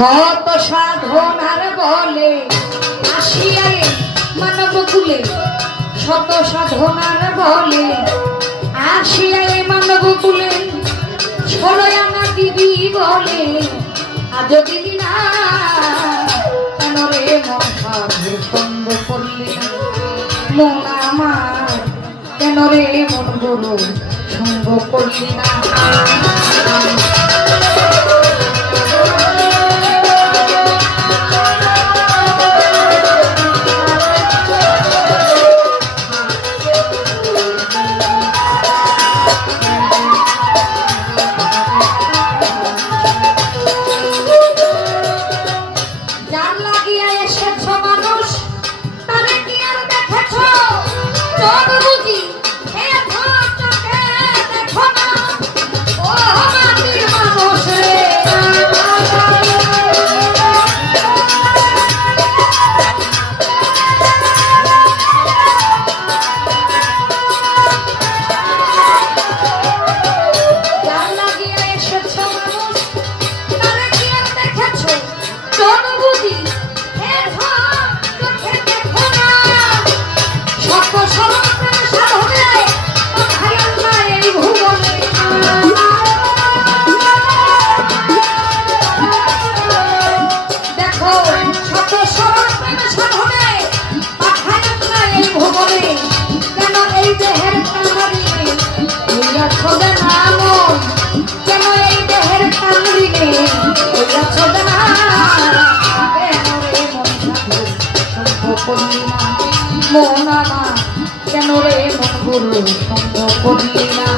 শত সাধনার বলে আসিয়ায় মানব কুলে, শত সাধনার বলে আসিয়ায় মানব কুলে, ষোলোই আনা দিবি বলে আজ দিবি না কেন রে মন সাধু সঙ্গ করলি না, মন আমার কেন রে মন গুরু সঙ্গ করলি না। মন আমার কেন রে মন গুরু সঙ্গ করলি না।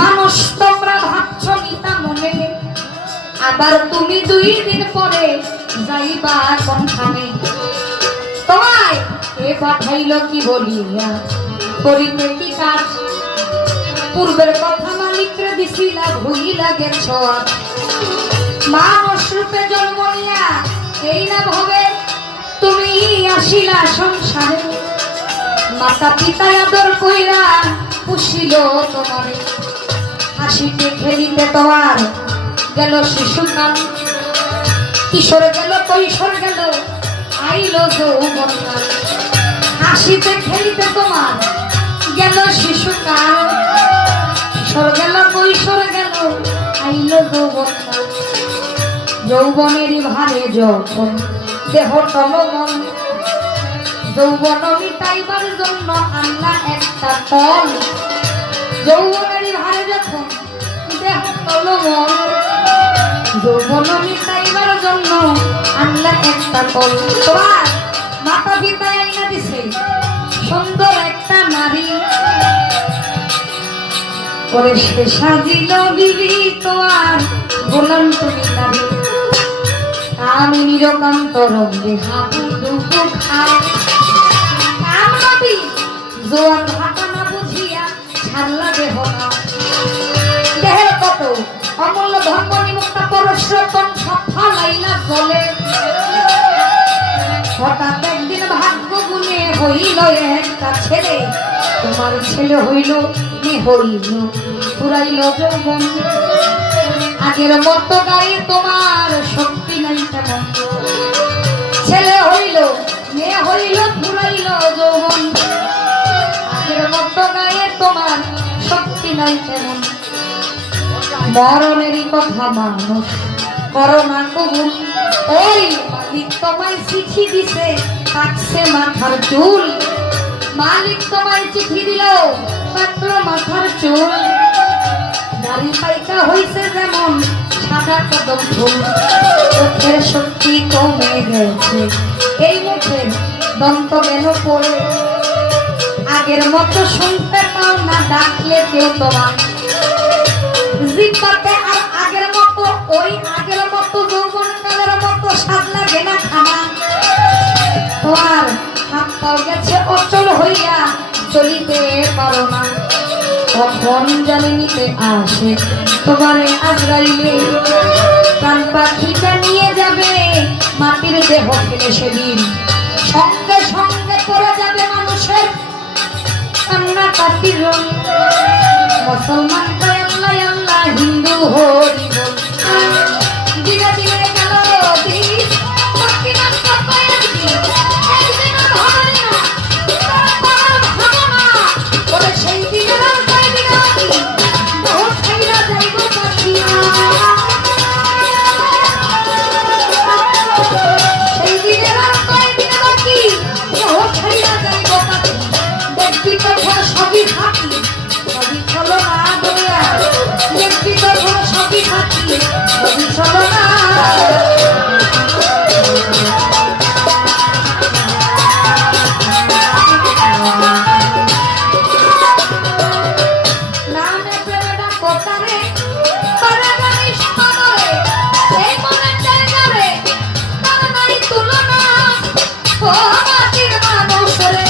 মানুষ তোমরা ভাবছ মিতা মনে, আবার তুমি 2 দিন পরে যাইবা কোনখানে, তোমায় এ পাঠাইল কি বলিয়া করিতে কি কাজ, পূর্বের কথা মালিকরে দিছিলা ভুলিলা গেছ, মানুষ রূপে জন্ম নিয়া এই না ভবে তুমি আসিলা সংসারে, মাতা পিতা আদর কইরা পুষিল তোমারে, হাসিতে খেলিতে তোমার গেল শিশুকাল, কিশোর গেল কৈশোর গেল আইল যৌবনকাল, হাসিতে খেলিতে তোমার গেল শিশুকাল, কিশোর গেল কৈশোর গেল আইল যৌবনকাল, যৌবনেরই ভারে যখন দেহ টলমল, যৌবন মিটাইবার জন্য আল্লাহ একটা তল, যৌবনেরই ভারে যখন দেহ টলমল, যৌবন মিটাইবার জন্য আল্লাহ একটা তল, তোমার মাতা পিতা আইনা দিছে সুন্দর একটা নারী, পরে সে সাজিল বিবি তোমার বললাম তুমি নারী, আমি নিরকান্ত রঙ্গে হাবুডুবু খাই, আমি জোয়ার ভাটা না বুঝিয়া ছাড়লা দেহ না, দেহের কত অমূল্য ধর্ম নিমুক্ত পরশ্রতন সফা লাইলা চলে, হঠাৎ একদিন ভাগ্য গুনে হইল একটা ছেলে, তোমার ছেলে হইল হইল পুরাইল যৌবন, আগের মতো গায়ে তোমার শক্তি নাই তেমন, ছেলে হইল মেয়ে হইল পুরাইল যৌবন, আগের মতো গায়ে তোমার শক্তি নাই তেমন, মরণেরই কথা মানুষ করোনা কবুল, ওই মালিক তোমায় চিঠি দিছে কাটছে মাথার চুল, মালিক তোমায় চিঠি দিল মাত্র মাথার চুল, দাড়ি পাইকা হইছে যেমন সাদা কদম ফুল, চোখের শক্তি কমে গেছে এই মুখের দন্ত গেল পড়ে, আগের মতো শুনতে পাও না ডাকলে কেউ তোমার, জিব্বাতে আর আগের মতো ওই আগের মতো যৌবন কালের মতো স্বাদ লাগে না খানা, তোমার হাত পাও গেছে অচল হইয়া চলিতে পারো না, কখন জানি নিতে আসে তোমারে আজরাইলে, প্রাণ পাখিটা নিয়ে যাবে মাটির দেহ ফেলে সেদিন, সঙ্গে সঙ্গে পড়ে যাবে মানুষের কান্না কাটির, মুসলমান কয় আল্লাহ আল্লাহ, হিন্দু হরি বল, দিনে দিনে গেল দিন পাখিটা কয় একদিন হবে না ভাবো না, ওরে সেই দিনের আর কয় দিন বাকি বহু ছাইরা যাইব পাখিয়া, সেই দিনের আর কয় দিন বাকি বহু ছাইরা যাইব পাখি, দেখবি তো সবই থাকি সবই চলো না দুনিয়া, দেখবি তো সবই থাকি সবই চলো না, নামে প্রেমেরা কোথারে পারা জানি সমাদরে, এই মনের জায়গারে তার নাই তুলনা, ও মাটির মানুষ রে,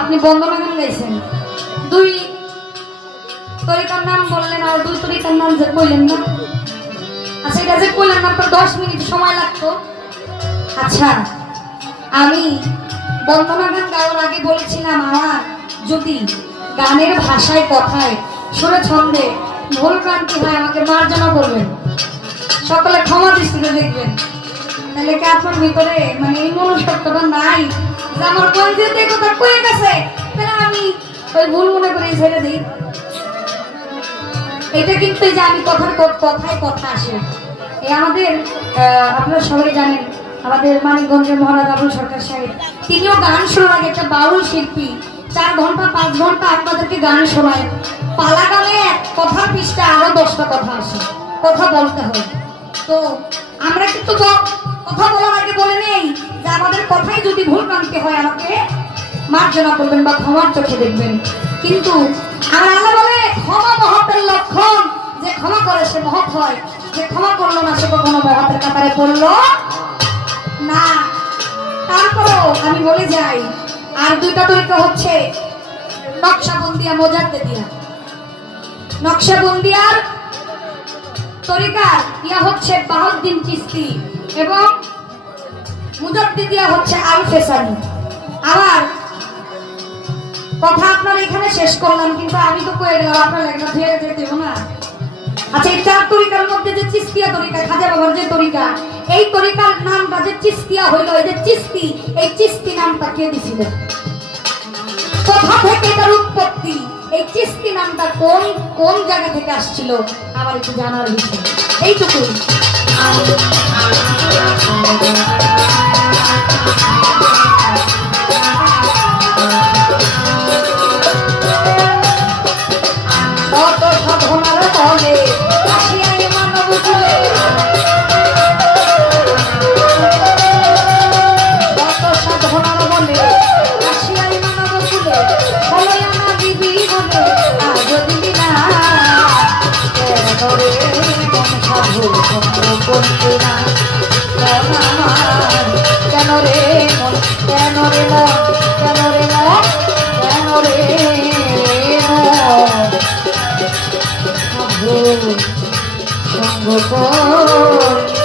আপনি বন্দনা গান গাইছেন, দুই তরিকার নাম বললেন আর দুই তরিকার নাম যে কইলেন না, আচ্ছা এটা যে কইলেন না আপনার 10 মিনিট সময় লাগতো, আচ্ছা আমি বন্দনা গান গাওয়ার আগে বলেছিলাম আমার যদি গানের ভাষায় কথায় সুরে ছন্দে ভুল ভ্রান্তি হয় আমাকে মার্জনা করবেন, সকলে ক্ষমা দৃষ্টিতে দেখবেন, তাহলে কি আপনার ভিতরে মানে এই মনুষ্যত্বটা নাই যে আমার বন্ধুতে কথা কয়ে গেছে তাহলে আমি ওই ভুল মনে করে ছেড়ে দিই, এটা কিন্তু যে আমি কথায় কথা আসে, এই আমাদের আপনারা সবাই জানেন আমাদের মানিকগঞ্জের মহারাজ আবুল সরকার সাহেব, তিনিও গান শোনার আগে একটা বাউল শিল্পী 4 ঘন্টা 5 ঘন্টা আপনাদেরকে গান শোনায়, পালা গানে কথার পৃষ্ঠে আরো 10টা কথা আসে, কথা বলতে হয়, তো আমরা কিন্তু কথা বলার আগে বলে নেই যে আমাদের কথাই যদি ভুল ভ্রান্তি হয় আমাকে মার্জনা করবেন বা ক্ষমার চোখে দেখবেন, কিন্তু আমার আল্লাহ বলে ক্ষমা মহতের লক্ষণ, যে ক্ষমা করে সে মহৎ হয়, যে ক্ষমা করলো না সে কখনো মহতের কাতারে পড়লো আমি বলে যাই। আর দুইটা তরিকা হচ্ছে নকশাবন্দিয়া মোজাদ্দেদিয়া। নকশাবন্দিয়ার তরিকা ইয়া হচ্ছে বাহাউদ্দিন চিশতি এবং মুজাদ্দিদিয়া হচ্ছে আল ফেসানি। আমার কথা আপনার এখানে শেষ করলাম, কিন্তু আমি তো কয়ে গেলাম, আপনার লেখা ধুয়ে যেতে দেবো না। আচ্ছা, এই চার তরিকার মধ্যে যে চিস্তিয়া তরিকা, খাজা বাবার যে তরিকা, এই তরিকার নামটা যে চিস্তিয়া হইল, এই যে চিস্তি, এই চিস্তি নামটা কে দিছিল, কোথা থেকে এটার উৎপত্তি, এই চিস্তি নামটা কোন কোন জায়গা থেকে আসছিল, আমার একটু জানার বিষয় এইটুকুই। কত সাধনার বলে আসিয়াই মানব কুলে, কত সাধনার বলে আসিয়াই মানব কুলে, বলে আনা দিবি বলে আজ দিবি না, কেন রে মন সাধু চন্দ্র করতে না, কেন রে মন, কেন রে মন, কেন রে মন, কেন রে মন সঙ্গ কর।